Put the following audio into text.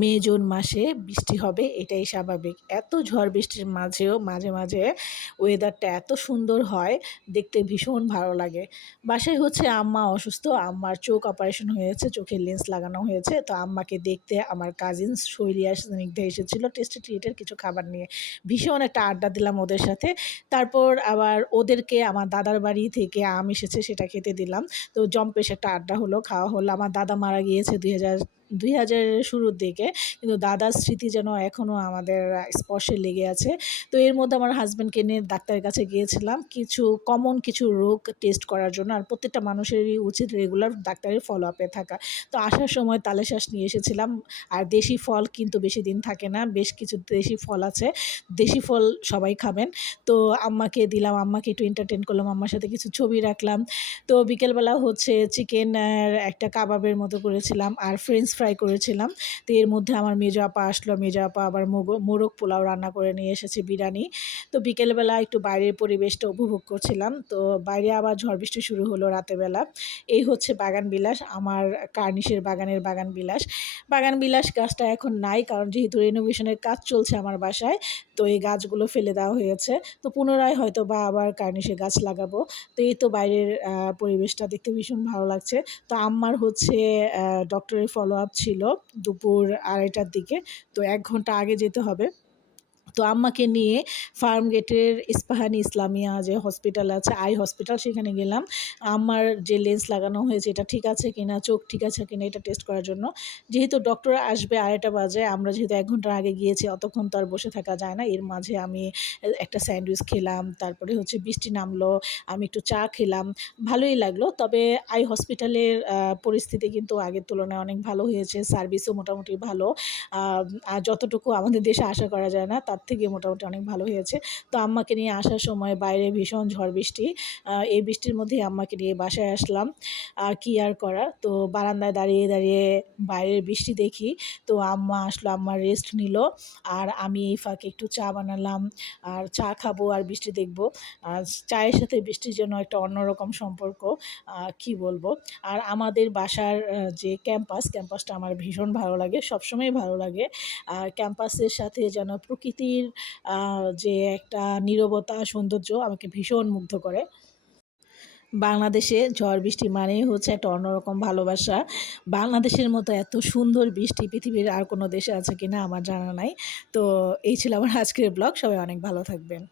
May June মাসে বৃষ্টি হবে, এটাই স্বাভাবিক। এত ঝড় বৃষ্টির মাঝেও মাঝে মাঝে ওয়েদারটা এত সুন্দর হয়, দেখতে ভীষণ ভালো লাগে। বাসায় হচ্ছে আম্মা অসুস্থ, আম্মার চোখ অপারেশন হয়েছে, চোখের লেন্স লাগানো হয়েছে। তো আম্মাকে দেখতে আমার কাজিনস শৈলিয়া স্নিগ্ধা এসেছিলো টেস্টি ট্রিটের কিছু খাবার নিয়ে। ভীষণ একটা আড্ডা দিলাম ওদের সাথে। তারপর আবার ওদেরকে আমার দাদার বাড়ি থেকে আম এসেছে, সেটা খেতে দিলাম। তো জম্পেশ একটা আড্ডা হলো, খাওয়া হলো। আমার দাদা মারা গিয়েছে 2000-এর শুরুর দিকে, কিন্তু দাদার স্মৃতি যেন এখনও আমাদের স্পর্শে লেগে আছে। তো এর মধ্যে আমার হাজব্যান্ডকে নিয়ে ডাক্তারের কাছে গিয়েছিলাম কিছু কমন কিছু রোগ টেস্ট করার জন্য। আর প্রত্যেকটা মানুষেরই উচিত রেগুলার ডাক্তারের ফলো আপে থাকা। তো আসার সময় তালেশাঁস নিয়ে এসেছিলাম। আর দেশি ফল কিন্তু বেশি দিন থাকে না, বেশ কিছু দেশি ফল আছে, দেশি ফল সবাই খাবেন। তো আম্মাকে দিলাম, আম্মাকে একটু এন্টারটেন করলাম, আম্মার সাথে কিছু ছবি রাখলাম। তো বিকেলবেলা হচ্ছে চিকেন একটা কাবাবের মতো করেছিলাম আর ফ্রেঞ্চ ফ্রাই করেছিলাম। তো এর মধ্যে আমার মেজো আপা আসলো, মেজো আপা আবার মোরগ পোলাও রান্না করে নিয়ে এসেছে, বিরিয়ানি। তো বিকেলবেলা একটু বাইরের পরিবেশটা উপভোগ করছিলাম। তো বাইরে আবার ঝড় বৃষ্টি শুরু হলো রাতেরবেলা। এই হচ্ছে বাগান বিলাস, আমার কার্নিশের বাগানের বাগান বিলাস। বাগান বিলাস গাছটা এখন নাই, কারণ যেহেতু রেনোভেশনের কাজ চলছে আমার বাসায়, তো এই গাছগুলো ফেলে দেওয়া হয়েছে। তো পুনরায় হয়তো বা আবার কার্নিশের গাছ লাগাবো। তো এই তো বাইরের পরিবেশটা দেখতে ভীষণ ভালো লাগছে। তো আম্মার হচ্ছে ডক্টরের ফলো আপ ছিল দুপুর 2:30টার দিকে। তো 1 ঘন্টা আগে যেতে হবে। তো আম্মাকে নিয়ে ফার্ম গেটের ইস্পাহানি ইসলামিয়া যে হসপিটাল আছে, আই হসপিটাল, সেখানে গেলাম। আম্মার যে লেন্স লাগানো হয়েছে এটা ঠিক আছে কিনা, চোখ ঠিক আছে কিনা এটা টেস্ট করার জন্য। যেহেতু ডক্টর আসবে 2:30 বাজে, আমরা যেহেতু 1 ঘন্টা আগে গিয়েছি, অতক্ষণ তো আর বসে থাকা যায় না। এর মাঝে আমি একটা স্যান্ডউইচ খেলাম, তারপরে হচ্ছে বৃষ্টি নামলো, আমি একটু চা খেলাম, ভালোই লাগলো। তবে আই হসপিটালের পরিস্থিতি কিন্তু আগের তুলনায় অনেক ভালো হয়েছে, সার্ভিসও মোটামুটি ভালো। আর যতটুকু আমাদের দেশে আশা করা যায় না তার থেকে মোটামুটি অনেক ভালো হয়েছে। তো আম্মাকে নিয়ে আসার সময় বাইরে ভীষণ ঝড় বৃষ্টি। এই বৃষ্টির মধ্যেই আম্মাকে নিয়ে বাসায় আসলাম। কি আর করার। তো বারান্দায় দাঁড়িয়ে দাঁড়িয়ে বাইরের বৃষ্টি দেখি। তো আম্মা আসলো, আম্মা রেস্ট নিল। আর আমি এই ফাঁকে একটু চা বানালাম, আর চা খাবো আর বৃষ্টি দেখবো। আর চায়ের সাথে বৃষ্টির জন্য একটা অন্যরকম সম্পর্ক, কি বলবো। আর আমাদের বাসার যে ক্যাম্পাসটা আমার ভীষণ ভালো লাগে, সবসময়ই ভালো লাগে। আর ক্যাম্পাসের সাথে যেন প্রকৃতির যে একটা নীরবতা, সৌন্দর্য আমাকে ভীষণ মুগ্ধ করে। বাংলাদেশে ঝড় বৃষ্টি মানেই হচ্ছে একটা অন্যরকম ভালোবাসা। বাংলাদেশের মতো এত সুন্দর বৃষ্টি পৃথিবীর আর কোনো দেশে আছে কিনা আমার জানা নাই। তো এই ছিল আমার আজকের ব্লগ। সবাই অনেক ভালো থাকবেন।